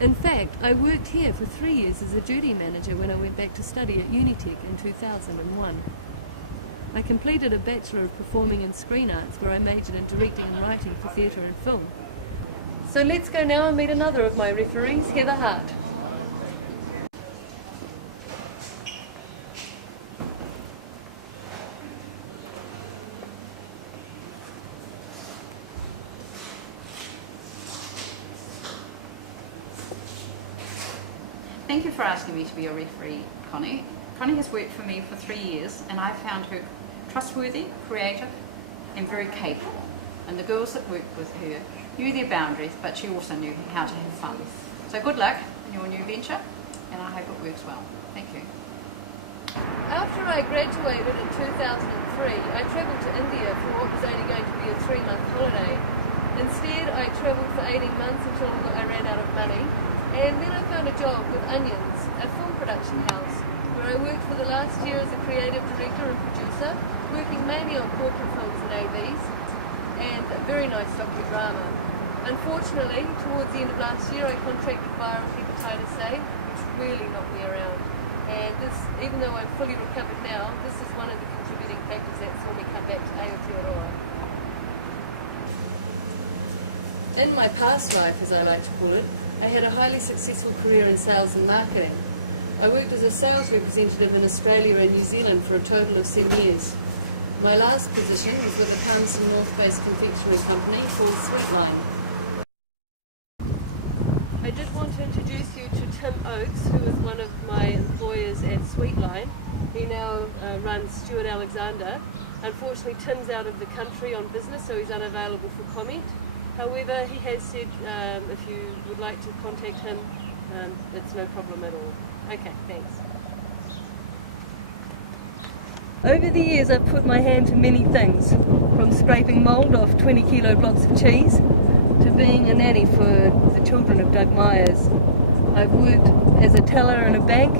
In fact, I worked here for 3 years as a duty manager when I went back to study at Unitec in 2001. I completed a Bachelor of Performing and Screen Arts where I majored in directing and writing for theatre and film. So let's go now and meet another of my referees, Heather Hart. Thank you for asking me to be your referee, Connie. Connie has worked for me for 3 years and I found her trustworthy, creative and very capable. And the girls that worked with her knew their boundaries, but she also knew how to have fun. So good luck in your new venture and I hope it works well. Thank you. After I graduated in 2003, I travelled to India for what was only going to be a 3-month holiday. Instead, I travelled for 18 months until I ran out of money. And then I found a job with Onions, a film production house, where I worked for the last year as a creative director and producer, working mainly on corporate films and AVs, and a very nice docudrama. Unfortunately, towards the end of last year, I contracted viral hepatitis A, which really knocked me around. And this, even though I'm fully recovered now, this is one of the contributing factors that saw me come back to Aotearoa. In my past life, as I like to call it, I had a highly successful career in sales and marketing. I worked as a sales representative in Australia and New Zealand for a total of 7 years. My last position was with a Palmerston North-based confectionery company called Sweetline. I did want to introduce you to Tim Oakes, who is one of my employers at Sweetline. He now runs Stuart Alexander. Unfortunately, Tim's out of the country on business, so he's unavailable for comment. However, he has said if you would like to contact him, it's no problem at all. Okay, thanks. Over the years, I've put my hand to many things, from scraping mould off 20-kilo blocks of cheese to being a nanny for the children of Doug Myers. I've worked as a teller in a bank,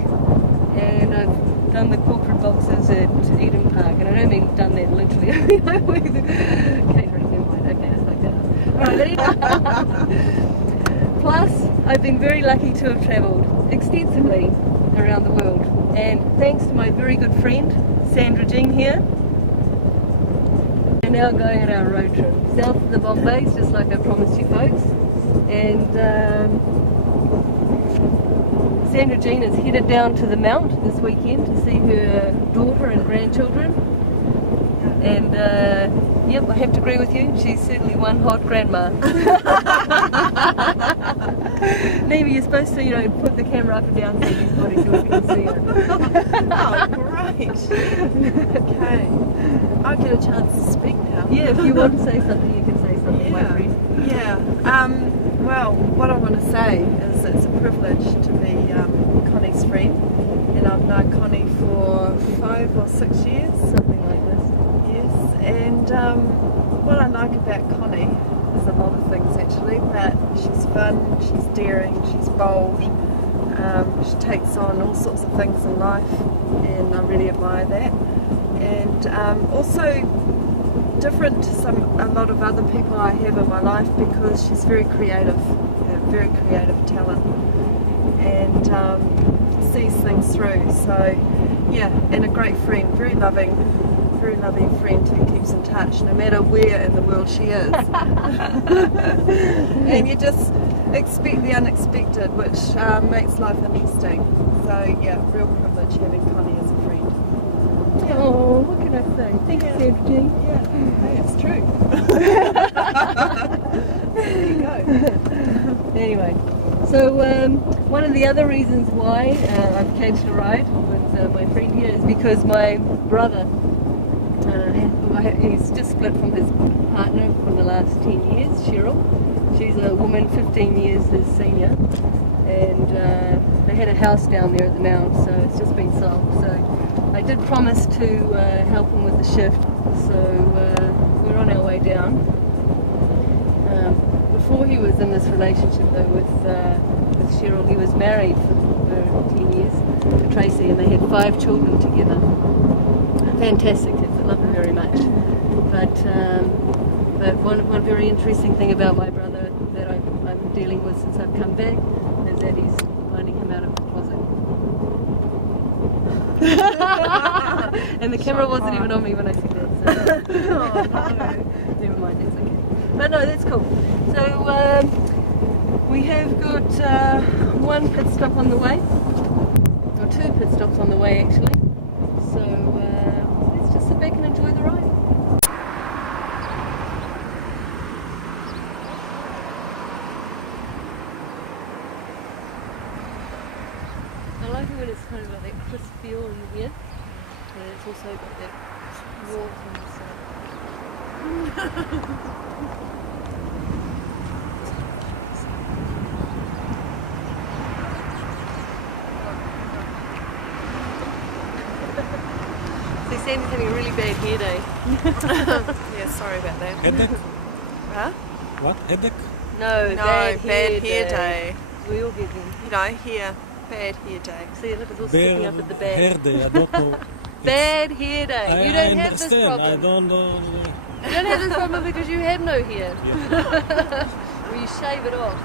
and I've done the corporate boxes at Eden Park, and I don't mean done that literally. I work catering, never mind. Okay, that's like that. Plus, I've been very lucky to have travelled extensively around the world, and thanks to my very good friend Sandra Jing here, we're now going on our road trip south of the Bombays, just like I promised you folks. And Sandra Jean is headed down to the Mount this weekend to see her daughter and grandchildren. And yep, I have to agree with you, she's certainly one hot grandma. Maybe you're supposed to, put the camera up and down so these bodies so we can see her. Oh, great. Okay. I'll get a chance to speak now. Yeah, if you want to say something, you can say something, my friend. Yeah. Well, what I want to say is it's a privilege to be Connie's friend. And I've known Connie for 5 or 6 years. Something like this. Yes. And what I like about Connie is a lot of things actually, but she's fun, she's daring, she's bold, she takes on all sorts of things in life, and I really admire that. And also different to a lot of other people I have in my life, because she's very creative, very creative talent, and sees things through. So yeah, and a great friend, very loving friend who keeps in touch no matter where in the world she is. And you just expect the unexpected, which makes life interesting. So yeah, real privilege having Connie as a friend. Oh, what can I say? Thanks, Sandra Jean. Yeah, hey, it's true. There you go. Anyway, so one of the other reasons why I've catched a ride with my friend here is because my brother, he's just split from his partner for the last 10 years, Cheryl. She's a woman 15 years his senior, and they had a house down there at the Mount, so it's just been sold. So I did promise to help him with the shift, so we're on our way down. Before he was in this relationship though with Cheryl, he was married for 10 years to Tracy, and they had 5 children together. Fantastic kids, I love them very much. But one very interesting thing about my brother that I'm dealing with since I've come back is and Daddy's finding him out of the closet. And the camera wasn't even on me when I said that, so Oh no. never mind, that's okay. But no, that's cool. So we have got one pit stop on the way, or two pit stops on the way actually. So let's just sit back and enjoy the ride. I like it when it's kind of got that crisp feel in here, and it's also got that warmth on the side. So Sandy's having a really bad hair day. Yeah, sorry about that. Headache? Huh? What? Headache? No, No, bad hair day. We all get them. You know, bad hair day. See, look, it's all sticking up at the back. hair day, I don't know. Bad hair day. You don't have this understand. problem. I don't know. You don't have this problem because you have no hair. Yeah. Well, you shave it off.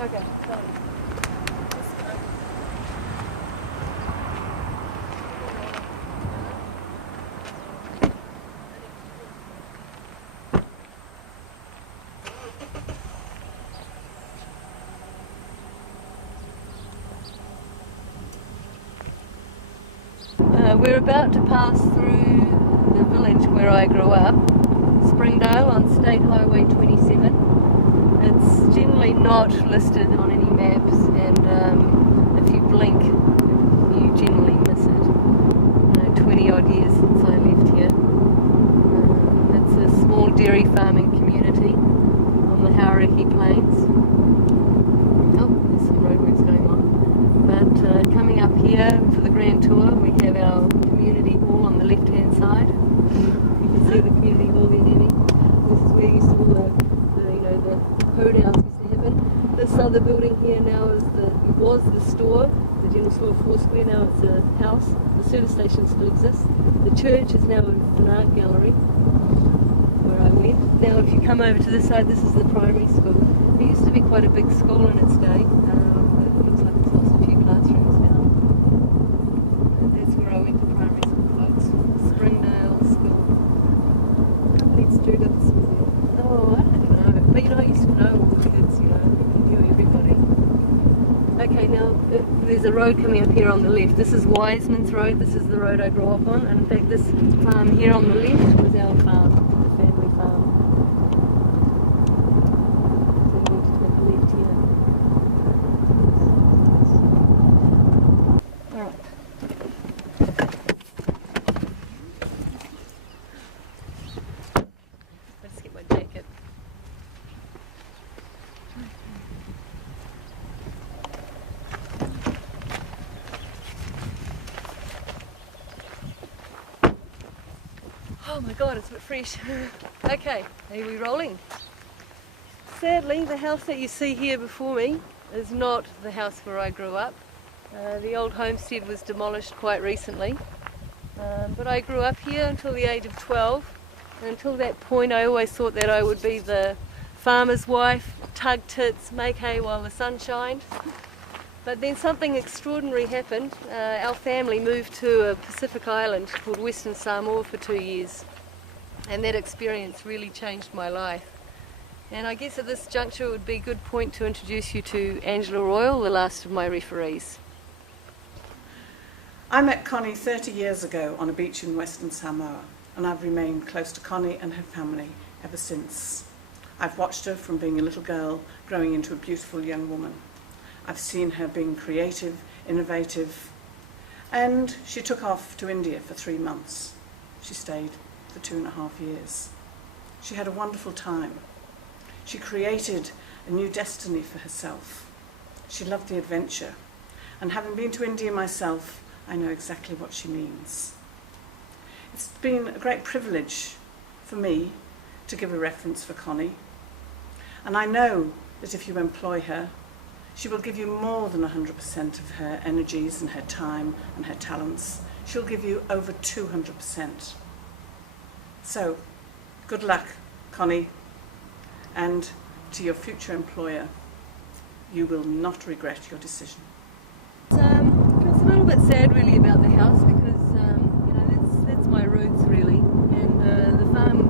Okay, fine. We're about to pass through the village where I grew up, Springdale on State Highway 27. It's generally not listed on any maps, and if you blink, you generally miss it. 20 odd years since I left here. It's a small dairy farming community on the Hauraki Plains. Oh, there's some roadworks going on. But coming up here for the grand tour, we have our community hall on the left hand side. You can see the community hall there, Danny. This is where used to all the hoedowns used to happen. This other building here now was the store, the general store of Foursquare. Now it's a house. The service station still exists. The church is now an art gallery where I went. Now if you come over to this side, this is the primary school. It used to be quite a big school in its day. But it looks like it's lost a few classrooms now. And that's where I went to primary school, folks. Springdale School. How many students were there? Oh, I don't know. But I used to know all the kids, I knew everybody. Okay, now there's a road coming up here on the left. This is Wiseman's Road. This is the road I grew up on. And in fact, this farm here on the left was our farm, the family farm. So you need to take a left here. Alright. Let's get my jacket. Oh my god, it's a bit fresh. Okay, are we rolling? Sadly, the house that you see here before me is not the house where I grew up. The old homestead was demolished quite recently. But I grew up here until the age of 12. And until that point I always thought that I would be the farmer's wife, tug tits, make hay while the sun shined. But then something extraordinary happened. Our family moved to a Pacific island called Western Samoa for 2 years. And that experience really changed my life. And I guess at this juncture it would be a good point to introduce you to Angela Royal, the last of my referees. I met Connie 30 years ago on a beach in Western Samoa, and I've remained close to Connie and her family ever since. I've watched her from being a little girl growing into a beautiful young woman. I've seen her being creative, innovative, and she took off to India for 3 months. She stayed for 2.5 years. She had a wonderful time. She created a new destiny for herself. She loved the adventure, and having been to India myself, I know exactly what she means. It's been a great privilege for me to give a reference for Connie, and I know that if you employ her, she will give you more than 100% of her energies and her time and her talents. She'll give you over 200%. So, good luck, Connie, and to your future employer, you will not regret your decision. It's a little bit sad really about the house because you know that's my roots really, and the farm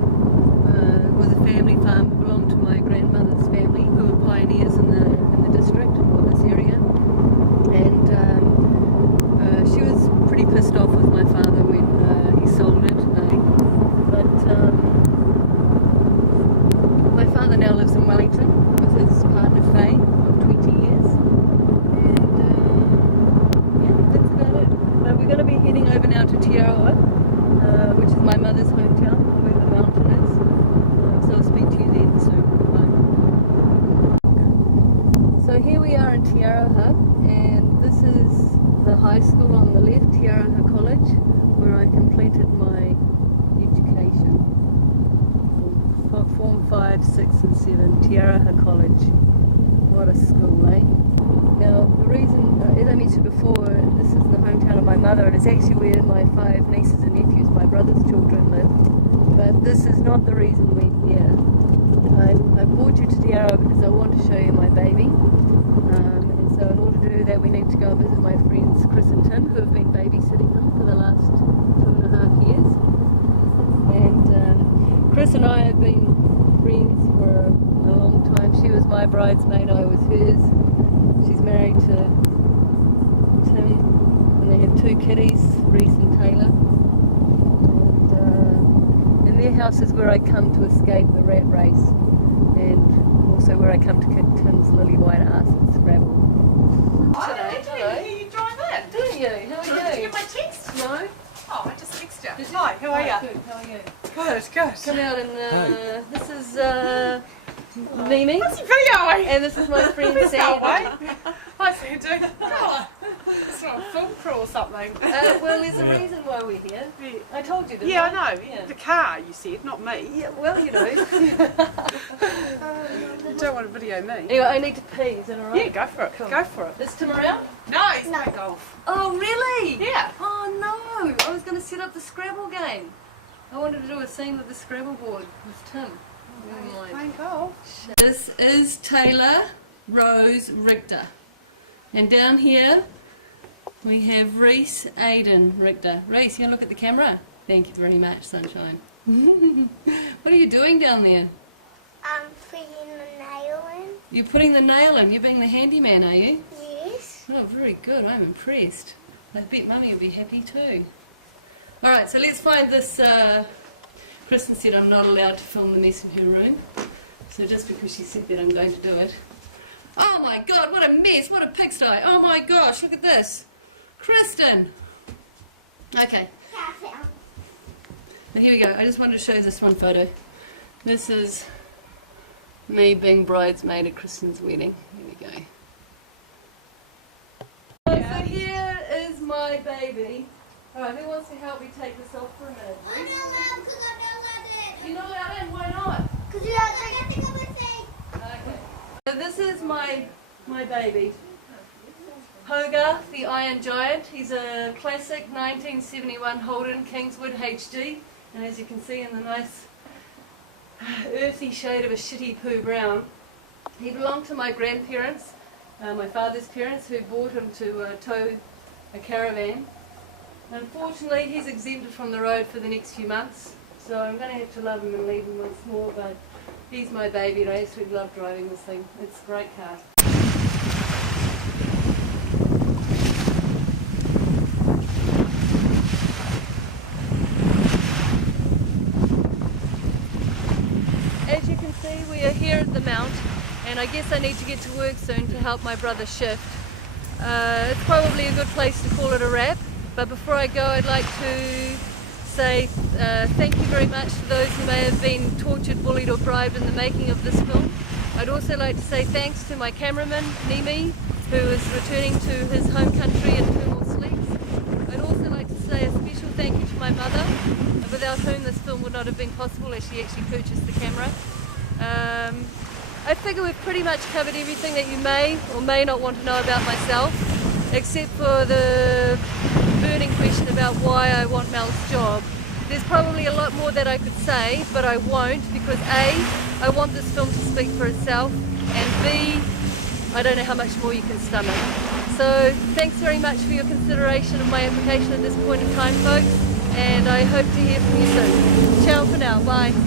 was a family farm, belonged to my grandmother's family who were pioneers in the district or this area, and she was pretty pissed off with my father when he sold it, but my father now lives in Wellington with his partner Faye of 20 years. We're going to be heading over now to Te Aroha, which is my mother's hometown, where the mountain is. So I'll speak to you then soon. Bye. So here we are in Te Aroha, and this is the high school on the left, Te Aroha College, where I completed my education. Form 5, 6 and 7, Te Aroha College. What a school, eh? Now, the reason, as I mentioned before, this is the hometown of my mother, and it's actually where my 5 nieces and nephews, my brother's children, live. But this is not the reason we're here. I brought you to Te Aroha because I want to show you my baby. And so in order to do that, we need to go and visit my friends Chris and Tim, who have been babysitting him for the last 2.5 years. And Chris and I have been friends for a long time. She was my bridesmaid, I was hers. She's married to Tim, and they have 2 kiddies, Reese and Taylor. And their house is where I come to escape the rat race, and also where I come to kick Tim's lily white ass at Scrabble. I didn't hear you drive in. Didn't you? How are you? Did you get my text? No? Oh, I just texted you. Did you? Hi, how are you? Good, how are you? Good, good. Come out and this is Mimi, What's your video? and this is my friend Please go Sam. away. Hi, Sandy. Oh, it's not a film crew or something. Well, there's a reason why we're here. I told you, didn't Yeah, I? I know. Yeah. The car, you said, not me. Yeah, well, you know. You don't want to video me. Anyway, I need to pee, is that alright? Yeah, go for it. Cool. Go for it. Is Tim around? No, he's no golf. Oh, really? Yeah. Oh, no. I was going to set up the Scrabble game. I wanted to do a scene with the Scrabble board with Tim. Never mind. Playing golf. This is Taylor Rose Richter. And down here we have Reese Aiden Richter. Reese, you want to look at the camera? Thank you very much, sunshine. What are you doing down there? I'm putting the nail in. You're putting the nail in. You're being the handyman, are you? Yes. Oh, very good. I'm impressed. I bet Mummy will be happy too. Alright, so let's find this. Kristen said I'm not allowed to film the mess in her room. So just because she said that, I'm going to do it. Oh my god, what a mess. What a pigsty. Oh my gosh, look at this. Kristen. Okay. Now here we go. I just wanted to show you this one photo. This is me being bridesmaid at Kristen's wedding. Here we go. So here is my baby. Alright, who wants to help me take this off for a minute? I'm not allowed because I'm not allowed in. You're not allowed in, why not? Because you're not allowed to go with me. Okay. So this is my baby. Hogarth, the Iron Giant. He's a classic 1971 Holden Kingswood HG. And as you can see in the nice earthy shade of a shitty poo brown. He belonged to my grandparents, my father's parents, who bought him to tow a caravan. Unfortunately, he's exempted from the road for the next few months, so I'm going to have to love him and leave him once more, but he's my baby and I absolutely love driving this thing. It's a great car. As you can see, we are here at the Mount, and I guess I need to get to work soon to help my brother shift. It's probably a good place to call it a wrap. But before I go, I'd like to say thank you very much to those who may have been tortured, bullied or bribed in the making of this film. I'd also like to say thanks to my cameraman, Nimi, who is returning to his home country in Thermal Sleeps. I'd also like to say a special thank you to my mother, without whom this film would not have been possible as she actually purchased the camera. I figure we've pretty much covered everything that you may or may not want to know about myself, except for the burning question about why I want Mel's job. There's probably a lot more that I could say, but I won't, because A, I want this film to speak for itself, and B, I don't know how much more you can stomach. So thanks very much for your consideration of my application at this point in time, folks, and I hope to hear from you soon. Ciao for now, bye.